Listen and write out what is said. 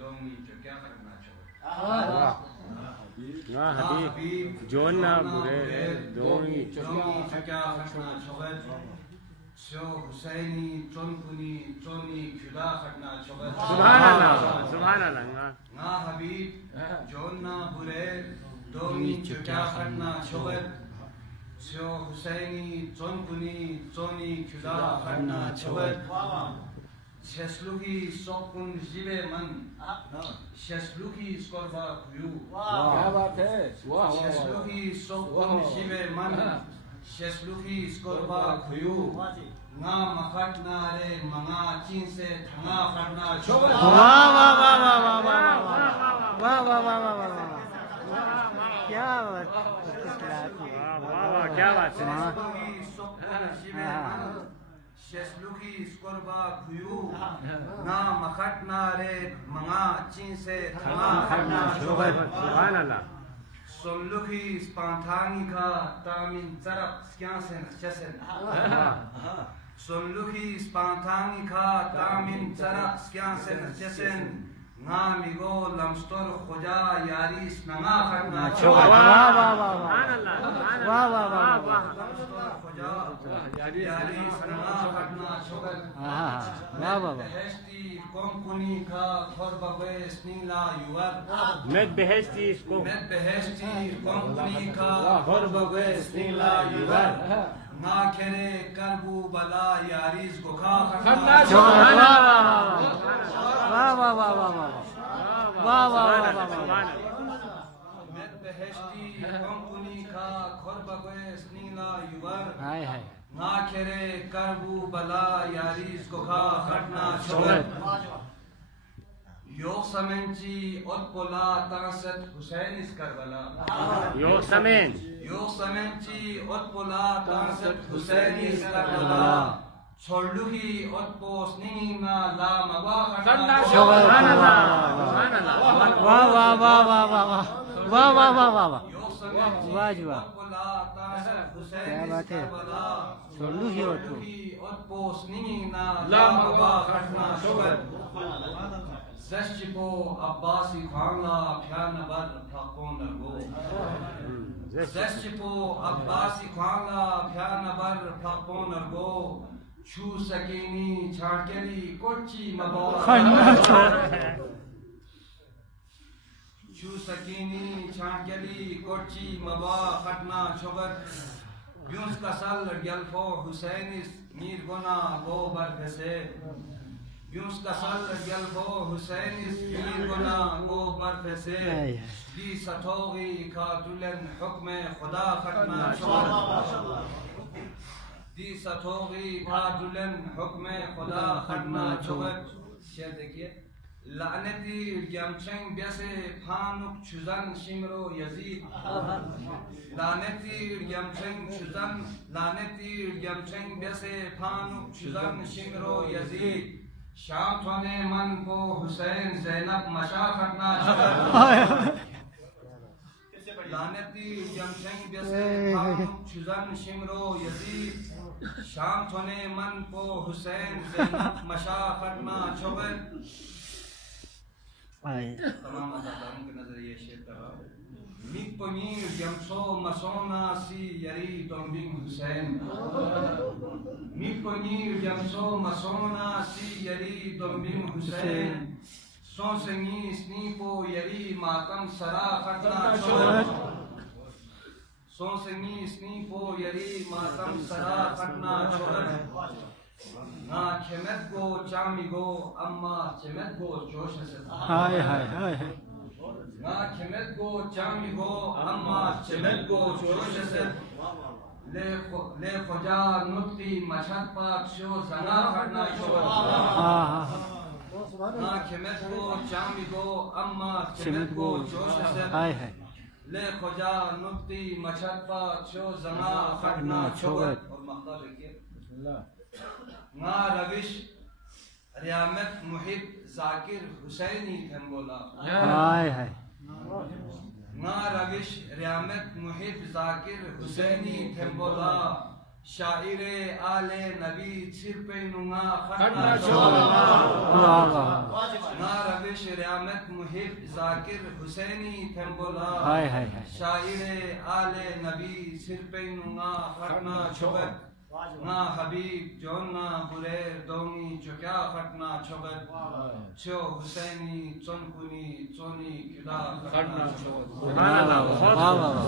दोंगी जो क्या करना चाहिए ना हबीब जोन ना बुरे दोंगी जो क्या करना चाहिए जो हुसैनी चोनकुनी चोनी खुदा करना चाहिए सुभान अल्लाह ना हबीब जोन ना बुरे दोंगी जो क्या करना चाहिए जो हुसैनी चोनकुनी चोनी खुदा करना चाहिए Shesluki sokun jive man, Shesluki skorva kuyu. क्या बात है वाह वाह Shesluki sokun jive man, Shesluki skorva kuyu. Na makat na re manga chin se thanga karna choba. वाह वाह वाह वाह वाह वाह वाह वाह वाह वाह वाह क्या बात वाह वाह क्या बात है Shesluki sokun jive man. Shesluki skorba kuyu na makat na re manga chin se thanga karna choba. सुभान अल्लाह Sonluki spontangi ka tamin tarap skyansen chesen. Sonluki spontangi ka tamin tarap skyansen chesen. Na migo lamstor khoja yaris nanga karna choba. वाह वाह वाह वाह वाह वाह वाह वाह Lamstor khoja yaris nanga karna choba. वाह वाह Beheshti konkuni ka khorba bes nila yuar. मैं बेहस्ती इसको Met beheshti konkuni ka khorba bes nila yuar. Na kere karbu bala yaris gokha karna choba. वाह वाह वाह वाह वाह वाह वाह वाह Met beheshti konkuni ka khorba bes nila yuar. हाय हाय Na kere karbu bala yaris gokha karna choba. Yok samenci otpola tanset Husainis Karbala. यो समेन Yok samenci otpola tanset Husainis Karbala. Cholluki otpos ninga la mawa karna सुभान अल्लाह वाह वाह वाह वाह वाह वाह वाह वाह वाह वाह Yok samenci वाह जी वाह otpola tanset क्या Husainis बात है Karbala. Cholluki otpo. Cholluki otpos ninga la mawa karna shogar. Zeshchipo Abbasi Khangla Pyanabar Prakon Nargo. Zeshchipo Abbasi Khangla Pyanabar Prakon Nargo. Chu Sakini Chakeli Kochi Mabo. Chu Sakini Chakeli Kochi Maba Khatna Chogat. Yunus Kasal Yalfo Husainis Mirgona Gobar Pese. Yunus Kasal Yalfo Husainis Mirgona Gobar Pese. Di Satogi Kadulen Hukme Khuda Khatna Chogat. Di Satogi Kadulen Hukme Khuda Khatna Chogat. Share देखिए लानती यमचंग जैसे फानुक chosen शिमरो Yazid लानती यमचंग जैसे फानुक chosen शिमरो Yazid शाम थोने मन को हुसैन ज़ैनब मशा करना लानती यमचंग जैसे फानुक chosen शिमरो Yazid शाम थोने मन को हुसैन ज़ैनब मशा करना छोबर तमाम अदाकारों के नजरिए शेर कर रहा हूँ मिक पनीर जमसो मसोना सी यरी तोंबिंग हुसैन मिक पनीर जमसो मसोना सी यरी तोंबिंग हुसैन सो संगी स्नीपो यरी मातम सरा खतना छोड़ सो संगी स्नीपो यरी मातम सरा खतना छोड़ ना चमत को चामी को अम्मा चमत को जोश से हाय हाय हाय ना चमत को चामी को अम्मा चमत को जोश से ले खुदा नुक्ति मशहद पाक शो जना करना छोड़ ना चमत को चामी को अम्मा चमत को जोश से हाय हाय ले खुदा नुक्ति मशहद पाक शो जना करना छोड़ और मक्ता देखिए ना रविश रियामत मुहिब जाकिर हुसैनी थंबोला हाय हाय ना रविश रियामत मुहिब जाकिर हुसैनी थंबोला शाइरे आले नबी छिरपे नुंगा खतना खतना छोगा वाह वाह ना रविश रियामत मुहिब जाकिर हुसैनी थेम्बोला हाय हाय हाय शाइरे आले नबी छिरपे नुंगा खतना छोगा ना हबीब जोना बुरे दोनी चुक्या खतना छोगा छो हुसैनी चोनकुनी चोनी किदा खतना छोगा वाह वाह वाह वाह